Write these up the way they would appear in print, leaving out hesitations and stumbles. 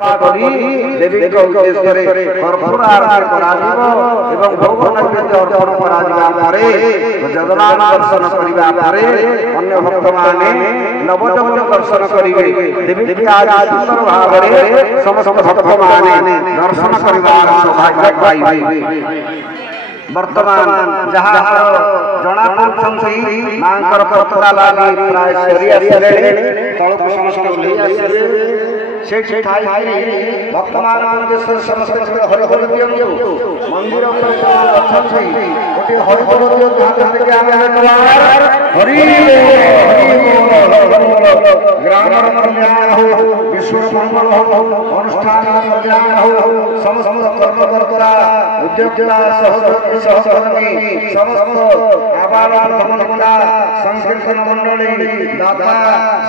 देवी उद्देश्य कर्पूर आरती कराजिबो एवं भोग नैवेद्य अर्पण कराजिबा परे जगन्नाथ दर्शन करिबा परे अन्य भक्त माने नवजोत दर्शन करिवे। देवी आज सुंदर भावरे समस्त भक्त माने दर्शन करिबार सौभाग्य पाइबे। वर्तमान जहाँ जना पड़छन्ति मांकर पत्रा लागि प्राय सरिया सरे तळक समस्त ओल्ही आसे से ठाई भक्तमान उद्देश्य समस्त हरि हरि दियंतु मंदिर अछन्ति गोटे हरि हरि दियंतु हाथ के आमे नमस्कार हरि ग्रामर कल्याण हो विश्व मंगल हो अनुष्ठान कल्याण हो समस्त कर्म कर्ता उद्योक्ता सहकर्मी समस्त आबाल भक्तवृंदा संकीर्तन मंडली दाता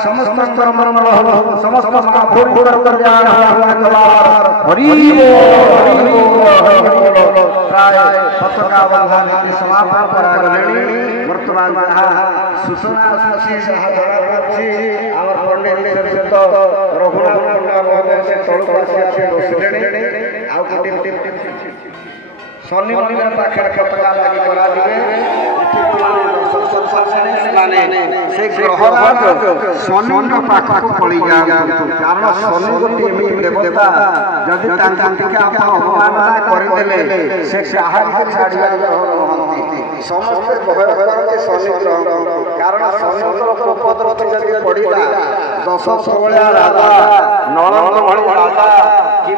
समस्त कर्म हो समस्त महापुरुष कल्याण हरि प्राय पत्रका बंधन समापन करागले वर्तमान सूचना आमर पंडित तो रघुनाथ पंडा महोदय से तळुपासी बसिले आ गोटे शनि मंदिर पाखे पत्रका लागि करा दिबे से ग्रहराज शनि पाखक पड़ी जातु कारण शनि गोटे एमती देवता जदि अपमानता करदेले से छाड़िया समस्त भय करते शनि ग्रह कारण शनि उपद्रव जदि पड़ा 10 16 राजा नलंद भଳି राजा कि